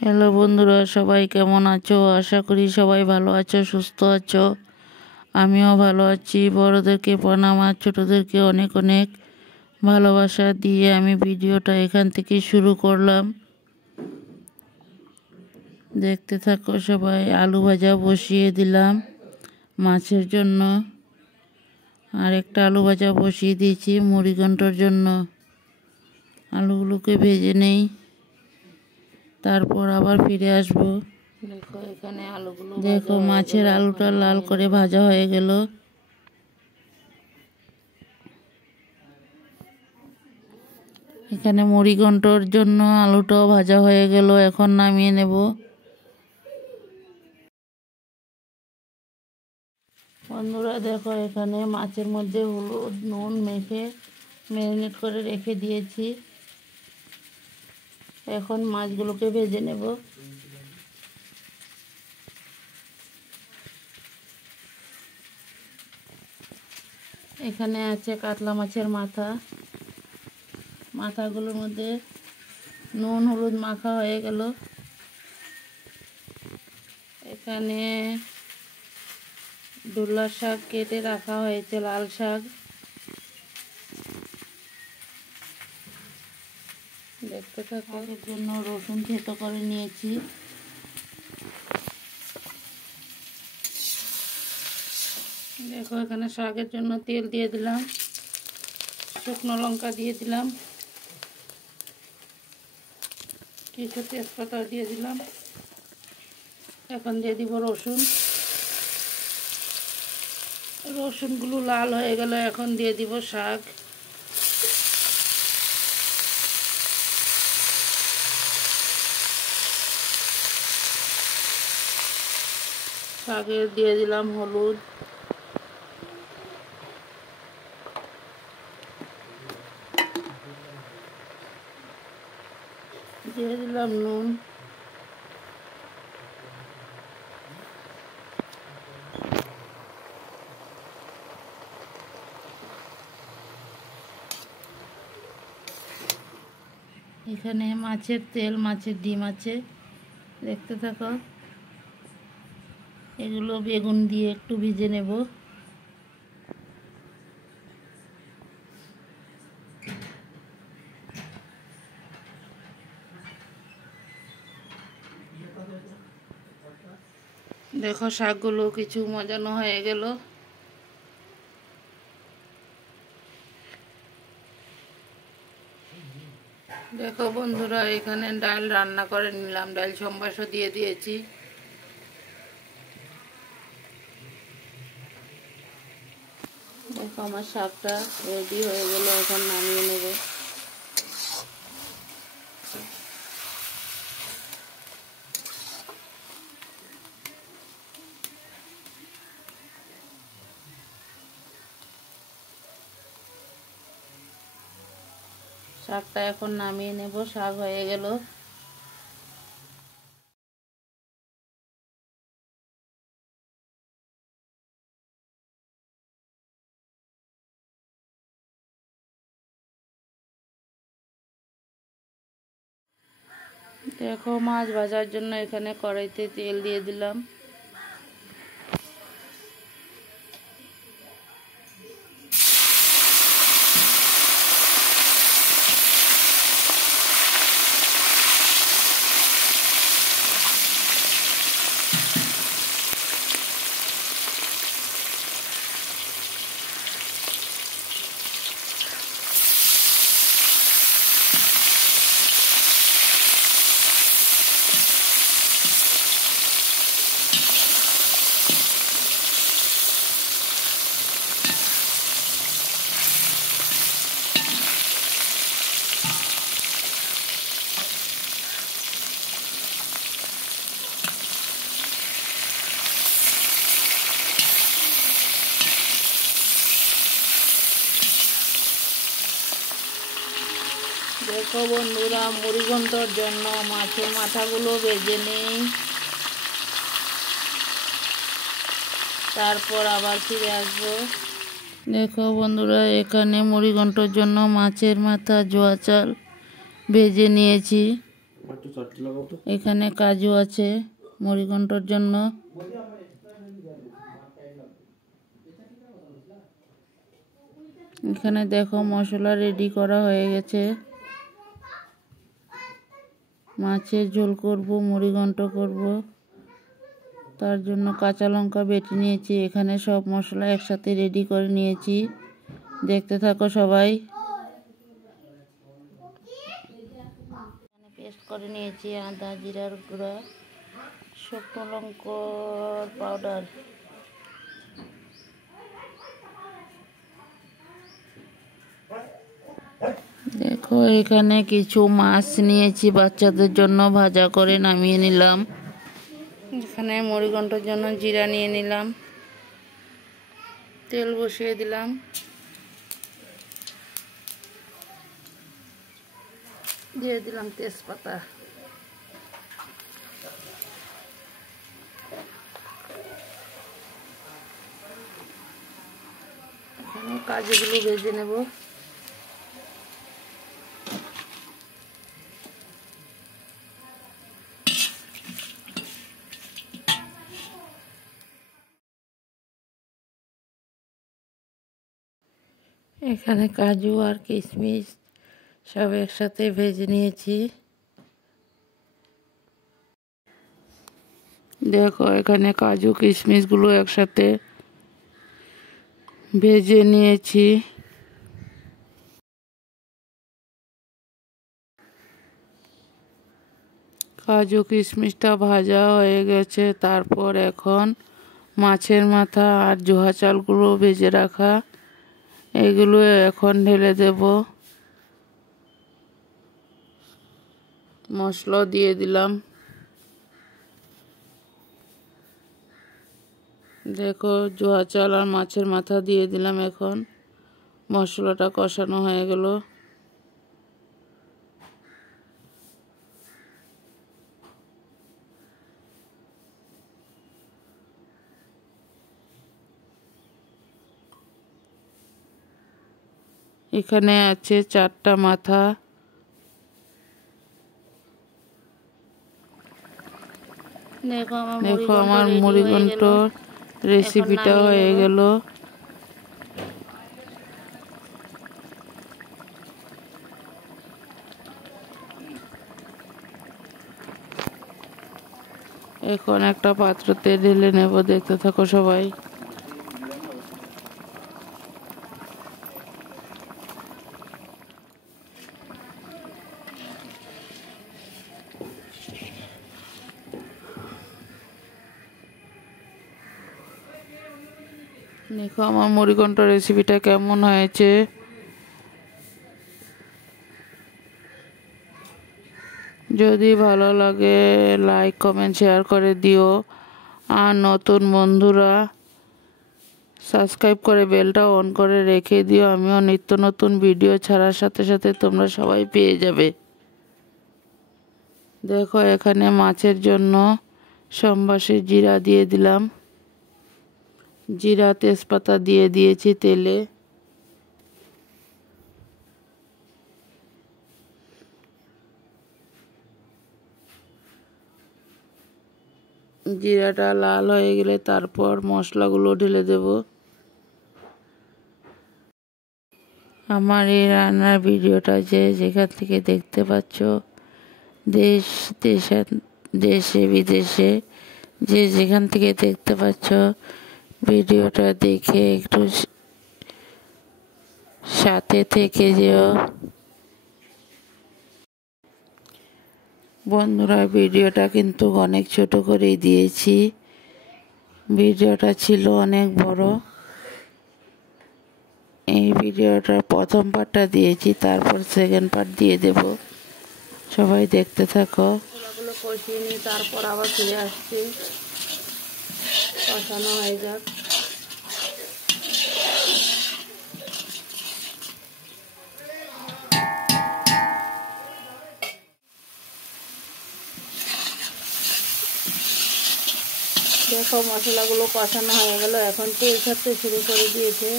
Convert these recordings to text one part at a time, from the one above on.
Hello বন্ধুরা, সবাই কেমন আছো? আশা করি সবাই ভালো আছো, সুস্থ আছো। আমিও ভালো আছি। বড়োদেরকে প্রণাম আর ছোটোদেরকে অনেক অনেক ভালোবাসা দিয়ে আমি ভিডিওটা এখান থেকে শুরু করলাম। দেখতে থাকো সবাই। আলু ভাজা বসিয়ে দিলাম মাছের জন্য, আর একটা আলু ভাজা বসিয়ে দিয়েছি মুড়িঘণ্টর জন্য। আলুগুলোকে ভেজে নেই, তারপর আবার ফিরে আসবো। দেখো এখানে আলুগুলো, দেখো মাছের আলুটা লাল করে ভাজা হয়ে গেল। এখানে মুড়িঘণ্টর জন্য আলুটাও ভাজা হয়ে গেল, এখন নামিয়ে নেব। বন্ধুরা দেখো, এখানে মাছের মধ্যে হলুদ নুন মেখে ম্যারিনেট করে রেখে দিয়েছি। এখন মাছগুলোকে ভেজে নেব। এখানে আছে কাতলা মাছের মাথা। মাথাগুলোর মধ্যে নুন হলুদ মাখা হয়ে গেল। এখানে ডুলার শাক কেটে রাখা হয়েছে, লাল শাক। দেখতে থাকো। এর জন্য রসুন থেতো করে নিয়েছি। দেখো এখানে শাকের জন্য তেল দিয়ে দিলাম, শুকনো লঙ্কা দিয়ে দিলাম, কিছু তেজপাতা দিয়ে দিলাম। এখন দিয়ে দিব রসুন। রসুনগুলো লাল হয়ে গেল, এখন দিয়ে দিব শাক। শাকে দিয়ে দিলাম হলুদ, দিয়ে দিলাম নুন, এখানে মাছের তেল, মাছের ডিম আছে। দেখতে থাকো। এগুলো বেগুন দিয়ে একটু ভেজে নেব। দেখো শাকগুলো কিছু মজানো হয়ে গেল। দেখো বন্ধুরা, এখানে ডাল রান্না করে নিলাম, ডাল সম্বাসও দিয়ে দিয়েছি। দেখো আমার শাকটা রেডি হয়ে গেল, এখন নামিয়ে নেব। শাকটা এখন নামিয়ে নেব, শাক হয়ে গেল। দেখো মাছ ভাজার জন্য এখানে কড়াইতে তেল দিয়ে দিলাম। দেখো বন্ধুরা, মুড়িঘণ্টর জন্য মাছের মাথাগুলো ভেজে নেই, তারপর আবার ফিরে আসবো। দেখো বন্ধুরা, এখানে মুড়িঘণ্টর জন্য মাছের মাথা জোয়া চাল ভেজে নিয়েছি। এখানে কাজু আছে মুড়িঘণ্টর জন্য। এখানে দেখো মশলা রেডি করা হয়ে গেছে। মাছের ঝোল করব, মুড়িঘণ্ট করব, তার জন্য কাঁচা লঙ্কা বেটে নিয়েছি। এখানে সব মশলা একসাথে রেডি করে নিয়েছি, দেখতে থাকো সবাই। পেস্ট করে নিয়েছি আদা, জিরার গুঁড়া, শুকনো লঙ্কার পাউডার। দেখো এখানে কিছু মাছ নিয়েছি বাচ্চাদের জন্য, ভাজা করে নামিয়ে নিলাম। এখানে মুড়িঘণ্টর জন্য জিরা নিয়ে নিলাম, তেল বসিয়ে দিলাম, দিয়ে দিলাম তেজপাতা। এখানে কাজুগুলো ভেজে নেব। এখানে কাজু আর কিশমিশ সব একসাথে ভেজে নিয়েছি। দেখো এখানে কাজু কিশমিশগুলো একসাথে ভেজে নিয়েছি। কাজু কিশমিশটা ভাজা হয়ে গেছে। তারপর এখন মাছের মাথা আর জোহা চালগুলো ভেজে রাখা, এগুলো এখন ঢেলে দেব। মশলা দিয়ে দিলাম। দেখো জোহা চাল আর মাছের মাথা দিয়ে দিলাম। এখন মশলাটা কষানো হয়ে গেল। এখানে আছে 4টা মাথা। দেখো আমার মুড়িঘণ্ট রেসিপিটা হয়ে গেল। এখন একটা পাত্রতে ঢেলে নেব, দেখতে থাকো সবাই। দেখো আমার মুড়িঘণ্ট রেসিপিটা কেমন হয়েছে। যদি ভালো লাগে লাইক কমেন্ট শেয়ার করে দিও। আর নতুন বন্ধুরা সাবস্ক্রাইব করে বেলটা অন করে রেখে দিও। আমিও নিত্য নতুন ভিডিও ছাড়ার সাথে সাথে তোমরা সবাই পেয়ে যাবে। দেখো এখানে মাছের জন্য সম্বাসে জিরা দিয়ে দিলাম, জিরা তেজপাতা দিয়ে দিয়েছি তেলে। জিরাটা লাল হয়ে গেলে তারপর মশলাগুলো ঢেলে দেব। আমার এই রান্নার ভিডিওটা যে যেখান থেকে দেখতে পাচ্ছ, দেশে বিদেশে যে যেখান থেকে দেখতে পাচ্ছ, ভিডিওটা দেখে একটু সাথে থেকে যেও বন্ধুরা। ভিডিওটা কিন্তু অনেক ছোট করেই দিয়েছি, ভিডিওটা ছিল অনেক বড়। এই ভিডিওটার প্রথম পার্টটা দিয়েছি, তারপর সেকেন্ড পার্ট দিয়ে দেব, সবাই দেখতে থাকো। মশলাগুলো কষিয়ে নিই, তারপর আবার ফিরে আসছি, কষানো হয়ে যাক। দেখো মশলাগুলো কষানো হয়ে গেল, এখন তেল ছাড়তে শুরু করে দিয়েছে।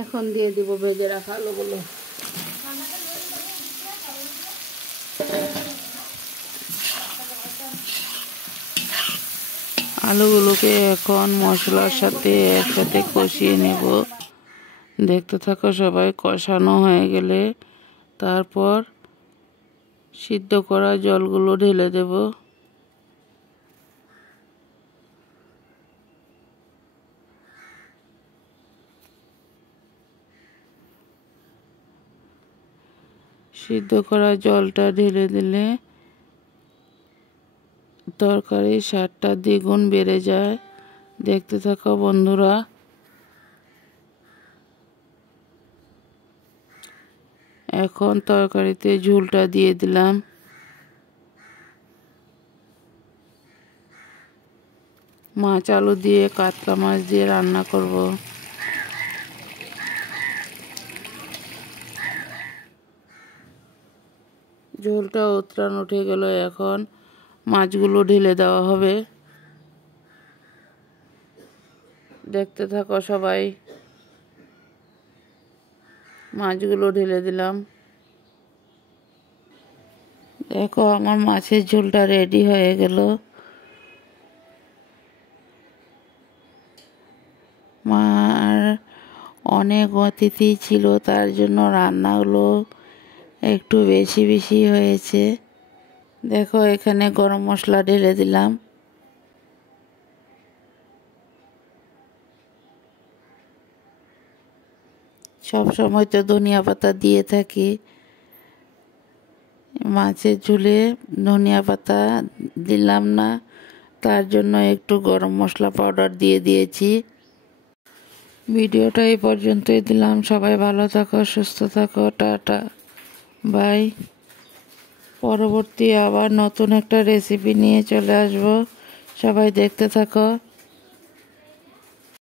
এখন দিয়ে দিব ভেজে রাখা আলুগুলো। আলুগুলোকে এখন মশলার সাথে একসাথে কষিয়ে নেব। দেখতে থাকো সবাই। কষানো হয়ে গেলে তারপর সিদ্ধ করা জলগুলো ঢেলে দেব। সিদ্ধ করা জলটা ঢেলে দিলে তরকারির স্বাদটা দ্বিগুণ বেড়ে যায়। দেখতে থাকো বন্ধুরা। এখন তরকারিতে ঝোলটা দিয়ে দিলাম। মাছ আলু দিয়ে কাতলা মাছ দিয়ে রান্না করব। ঝোলটা উতরান উঠে গেল। এখন মাছগুলো ঢেলে দেওয়া হবে। দেখতে থাকো সবাই। মাছগুলো ঢেলে দিলাম। দেখো আমার মাছের ঝোলটা রেডি হয়ে গেল। মার অনেক অতিথি ছিল, তার জন্য রান্নাগুলো একটু বেশি বেশি হয়েছে। দেখো এখানে গরম মশলা ঢেলে দিলাম। সব সময় তো ধনিয়া পাতা দিয়ে থাকি। মাছের ঝোলে ধনিয়া পাতা দিলাম না, তার জন্য একটু গরম মশলা পাউডার দিয়ে দিয়েছি। ভিডিওটা এই পর্যন্তই দিলাম। সবাই ভালো থাকো, সুস্থ থাকো। Tata, bye. পরবর্তী আবার নতুন একটা রেসিপি নিয়ে চলে আসবো। সবাই দেখতে থাকো।